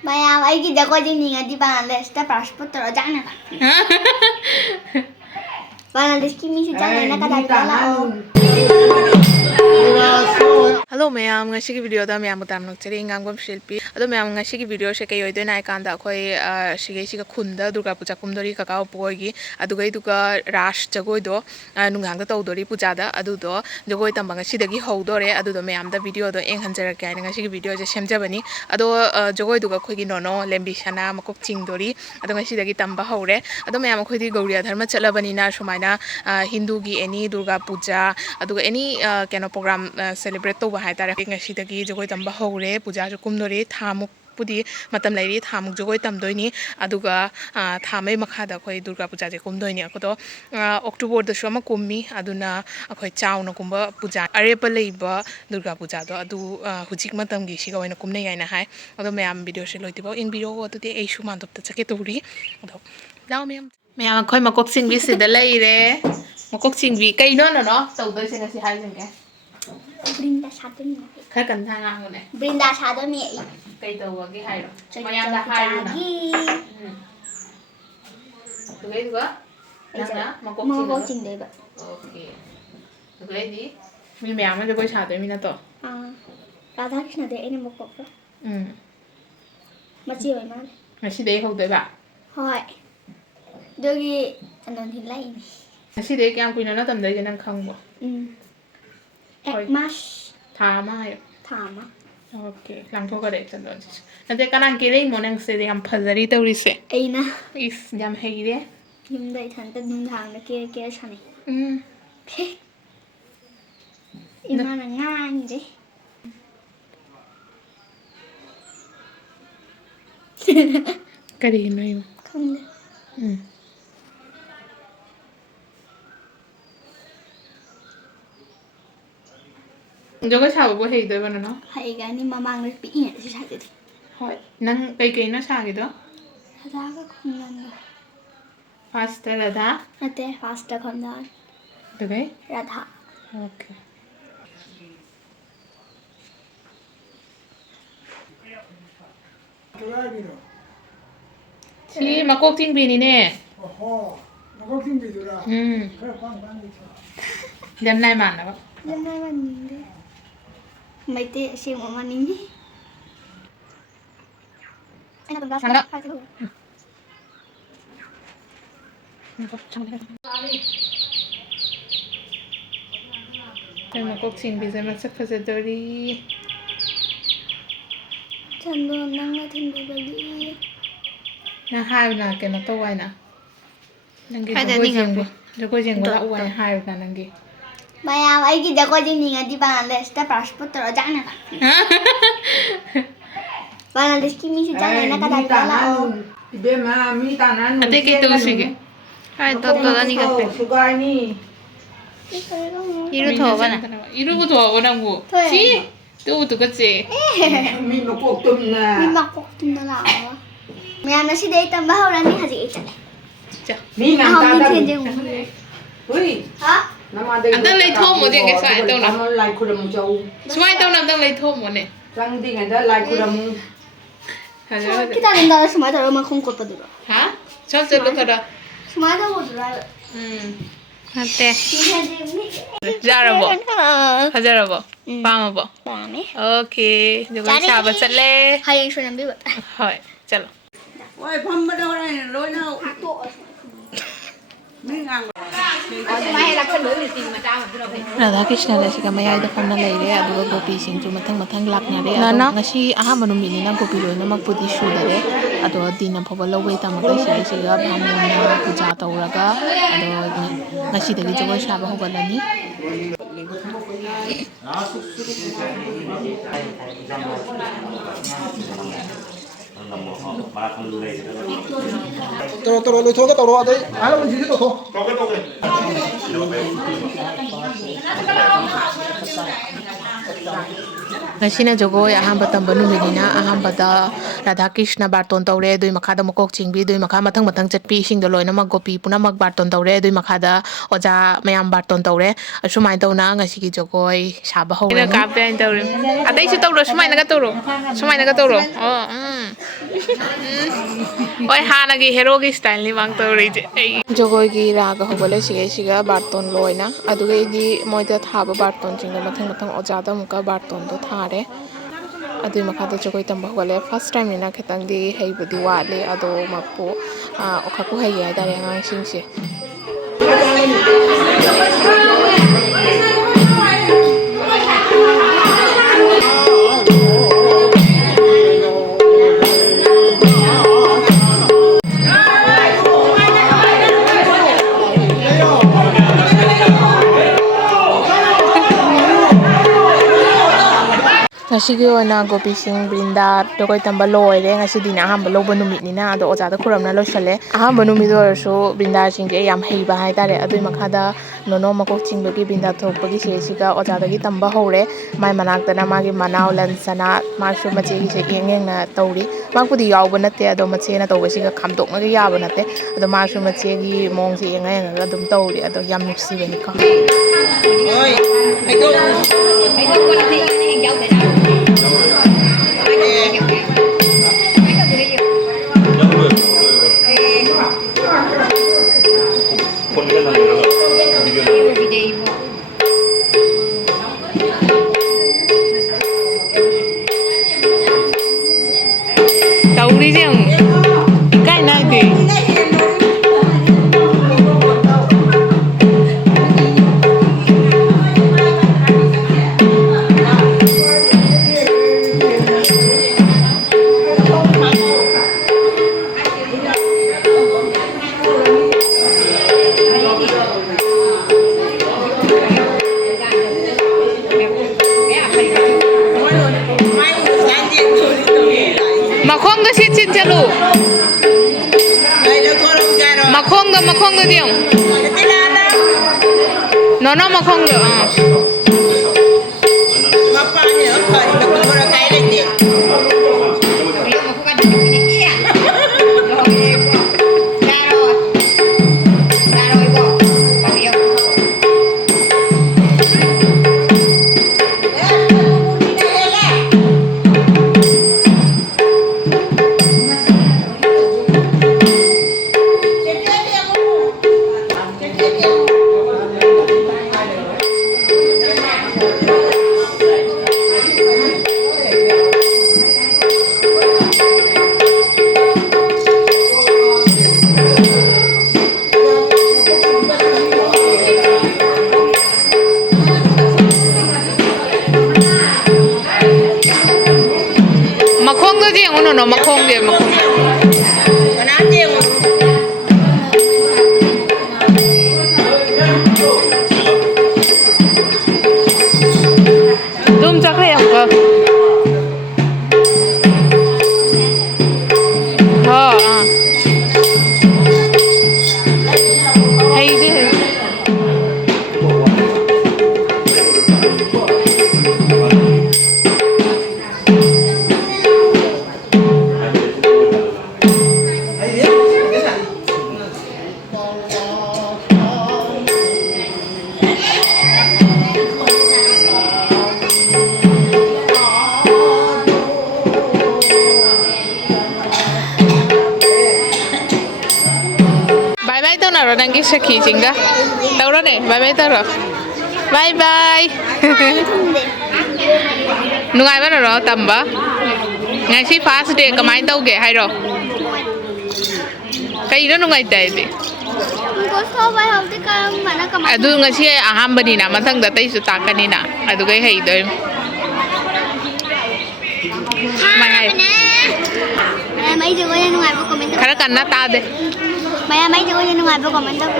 Maya, I get the coding at the Bangladesh, the passport or Jana. Bangladesh, give me Hello ma'am, ngasi video da ma'am mutam nok cheri ngam shilpi. Ado ma'am ngasi video se kay yoy na ikanda khoi sige siga khunda Durga Puja kumdori kakao pogi adugai duga rash jagoi do nungang da tawdori puja da adu do jagoi tamba ngasi dagi hodore adu do ma'am da video do eng hanjara kay ngasi video je semjabani ado jagoi duga khoi gi nono lembisana makok chingdori ado ngasi dagi tamba hore ado ma'am khoi di gauriya dharma chalabani na sumaina Hindu gi any Durga Puja adu any kano program celebrate to hai tare ngasi dagi jagoi tamba hore puja ju kumdori thamuk pudi matam lairi thamuk jagoi tamdoini aduga thamai makha da khoi Durga Puja je kumdoini akodo October da shoma kummi aduna akhoi chauna kumba puja arepa leiba Durga Puja do adu hujik matam gi siga waina kumne yaina hai ado mayam video se loiti ba ing video adu te ei shuman dop ta chake turi ado lao mayam khoi makok sing bi se da laire makok sing bi kai no tawdoi se ngasi hai jeng ke Brinda Sadami. Khá cần thang ngang rồi này. Brinda Sadami. Cây tàu cái hay rồi. Mà em đã hay luôn nè. Tụi ấy nữa. Đang đó. Mà có trình đấy vậy. Ok. Tụi ấy đi. Mình mèo nó cho coi chả tới mình nó tổ. Radha Krishna đấy anh một cục đó. Mà chiều mà. Ngày xí đấy không tới bạn. Hỏi. Đôi anh nói thì lấy. Ngày xí đấy cái em quên nó tầm đấy cho nên không bỏ. Ekmas Tama. Tama. Okay, lang thua cái đấy chân rồi. Nanti cái năng kia đấy muốn anh sẽ làm phazari tao đi sẽ. Ấy na. Is làm hay đấy. Nhưng đây thằng tên nhưng thằng nó kia sao này. Thế. Ima là ngang vậy. Cái gì nữa em? Không được. Jagoi chào bố hay tới vào nó. Hay cái này mà mang nó bị nhẹ thì sao vậy? Hỏi, năng cây nó sao vậy đó? Radha có không năng đâu. Faster Radha. Nè, faster không năng. Được đấy. Radha. Ok. Chị mà cô tin vì nè. Nó có tin vì rồi. Đêm nay màn đó. Đêm nay mà nhìn đi. Mấy tệ xem mà nhìn đi. Anh làm Sang đó. Đây mà cô tin vì mà sắc phải rồi đi. Chân luôn năng là thiên đồ đi. Nang hai na cái nó to ai na. Nang cái jagoi jeng wala uai hai na nang cái. Maya, I get the coding at the Bangladesh, the passport or Jana. Bangladesh, give me Jana. Ibe ma mi tanan. Ate cái tu sige. Hai to ni cái. Sugar ni. Iru thọ ba na. Iru ko thọ ba nang bu. Si. Tu cái gì? Mi ma kok tum na. Mi ma kok tum na la. Maya na si day tamba ho rani haji chale. Cha. Mi na ta. Ui. Hả? Anh đang lấy thô một cái xoài tao nào. Lại khu đầm châu. Xoài tao nào đang lấy thô một này. Răng đi ngày đó lại khu đầm. Cái ta đến đó smart rồi mà không cột được. Hả? Sao chơi được rồi? Smart đâu rồi. Hate. Ra rồi bộ. Ra rồi bộ. Ba mà bộ. Ok. Jagoi chào bác chân lê. Hay số năm biết vậy. Hỏi. Chalo. Ôi phong ở đâu này lối đâu. Radha Krishna la siga mayai da famna leire aduga gopi singju mathang lakna re ado ngasi ahamba numit ni na gopi loina makpudi shu dare ado dina phoba lowei tamakai sai siga bhamona puja tawraga ado ngasi dagi jagoi saba hogalani Toro lo thoga toro adai. Ala mun jiji to tho. Ngasina Jagoi Ahamba Tamba Numit ni na ahamba da Radha Krishna barton tawre dui makhada makok chingbi dui makha mathang chatpi sing do loina mak gopi puna mak barton tawre dui makhada oja mayam barton tawre asumai tawna ngasi ki Jagoi saba ho ina kap dain tawre atai su tawro sumai naga tawro oh oi hana gi hero gi style ni mang tori je jogoi gi raga hobale siga barton loina aduge gi moida thaba barton jinga mathang oja da muka barton do thare adui makha da jogoi tamba hobale first time ina khetang di heibudi wale ado mapo okhaku hei ya dare ngang singse ngasi gi ona gopi sing brinda jagoi tamba loire ngasi dina ahamba loba numit nina ado oja da khuramna loshale ahamba numit orso brinda sing je yam heiba hai tare adui makha da nono makok chingbogi brinda thokbogi sesiga oja da gi tamba hore mai manak dana magi manau lansana masu mache gi se yeng na tauri makpudi yawba natte ado mache na tawbasiga khamdok na gi yaba natte ado masu mache gi mong se yeng ga dum tauri ado yam nuksi bani ka oi ai do ko ni heng jaw de tauri jeng kai nai de makhong ga sit sit chalu makhong ga diong no makhong ga papa ni apa ni ko ra kai le de no makhong dia makhong kana dia dum chakre yang ka ha hey de rồi đăng ký sẽ khi chính đó đâu đó này bye bye tao rồi bye bye nung ai bắt rồi Tamba ngày si first day cái máy tao kể hay rồi cái gì đó nung ai tệ đi adu ngày si ahamba ni na mathang da tai su takani na adu cái hay đấy mai mấy giờ có nung ai có comment khá là cần nó ta đi mấy giờ có nung ai có comment đâu